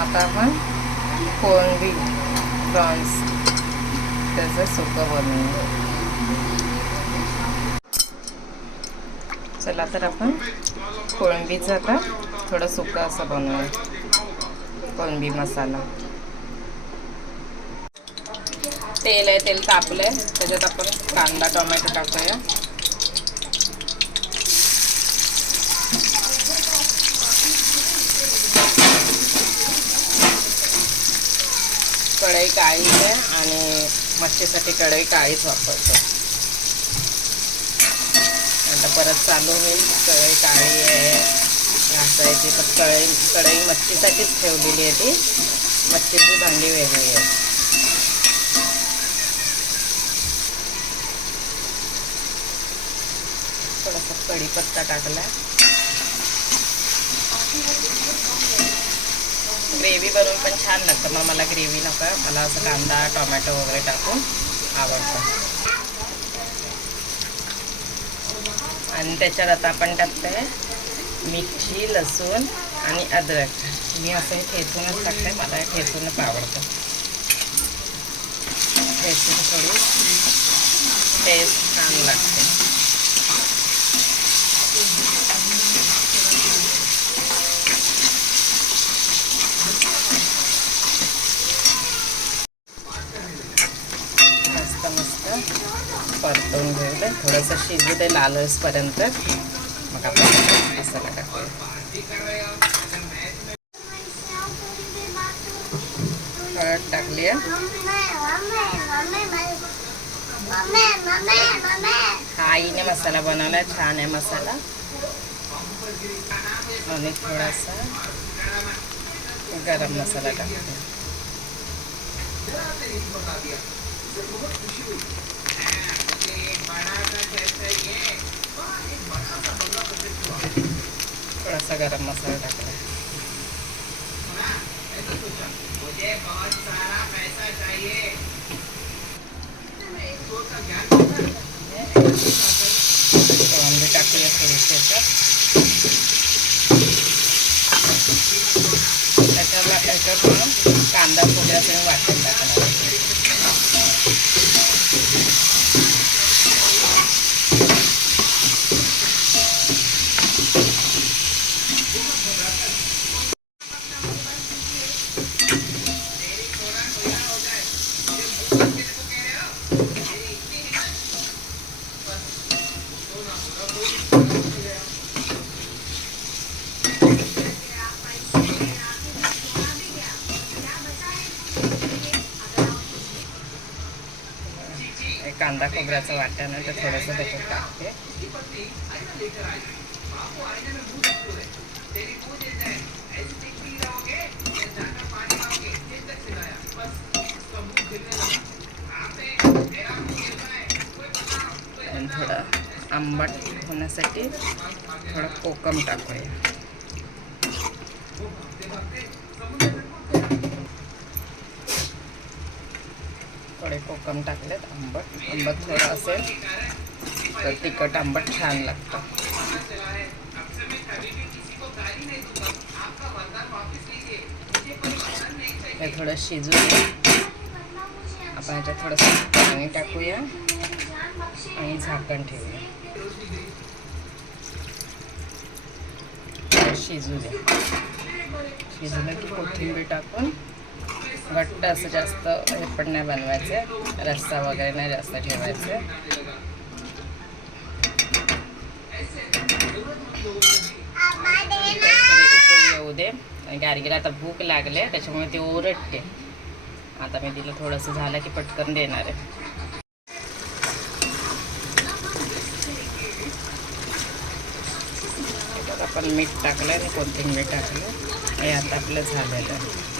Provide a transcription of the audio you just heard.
आता आपण कोळंबी प्रॉन्स त्याचं सुकं बनवूया. चला तर आपण कोळंबीचं आता थोडं सुकं असं बनवूया. कोळंबी मसाला. तेल आहे तेल तापलं आहे त्याच्यात आपण कांदा टोमॅटो टाकूया. कढई काळीच आहे आणि मच्छीसाठी कढई काळीच वापरतो. आता परत चालू होईल. कढई काळी आहे. घासायची तर कढई कढई मच्छीसाठीच ठेवलेली आहे ती. मच्छीची भांडी वेगळी आहे. थोडासा कढीपत्ता टाकला ग्रेव्ही बनवून पण छान लागतं. मग मला ग्रेव्ही नको. मला असं कांदा टोमॅटो वगैरे टाकून आवडतं. आणि त्याच्यात आता आपण टाकतोय मिरची लसूण आणि अद्रक. मी असं ठेचूनच टाकते. मला ठेचूनच आवडतं. ठेचून थोडी टेस्ट छान लागते. मस्त परतवून घेऊ थोडंसं शिजू दे लालसपर्यंत मग आपण मसाला टाकूया. हळद टाकली आहे. आईने मसाला बनवला छान आहे मसाला. आणि थोडासा गरम मसाला टाकते थोडासा गरम मसाला टाकला कोळंबी टाकूया थोडीशी याच्यात त्याच्याला याच्यात मग कांदा खोबऱ्याचं वाटून टाकणार एक कांदा खोबऱ्याचं वाटण तर थोडंसं त्याच्यात टाकते. आणि थोडं आंबट होण्यासाठी थोडं कोकम टाकूया. थोडे टाकलेत. आंबट आंबट थोडं असेल तर तिखट आंबट छान लागतं. हे थोडं शिजू आपण याच्यात थोडंसं पाणी टाकूया आणि झाकण ठेवूया. शिजू द्या. शिजलं की कोथिंबीर टाकून घट्ट असं जास्त हे पण नाही बनवायचं. रस्सा वगैरे नाही जास्त ठेवायचं. येऊ दे. आणि गारगीला आता भूक लागले त्याच्यामुळे ते ओरडते. आता मी तिला थोडंसं झालं की पटकन देणार आहे. त्याच्यात आपण मीठ टाकलं आणि कोथिंबीर टाकलं हे आता आपलं झालेलं आहे.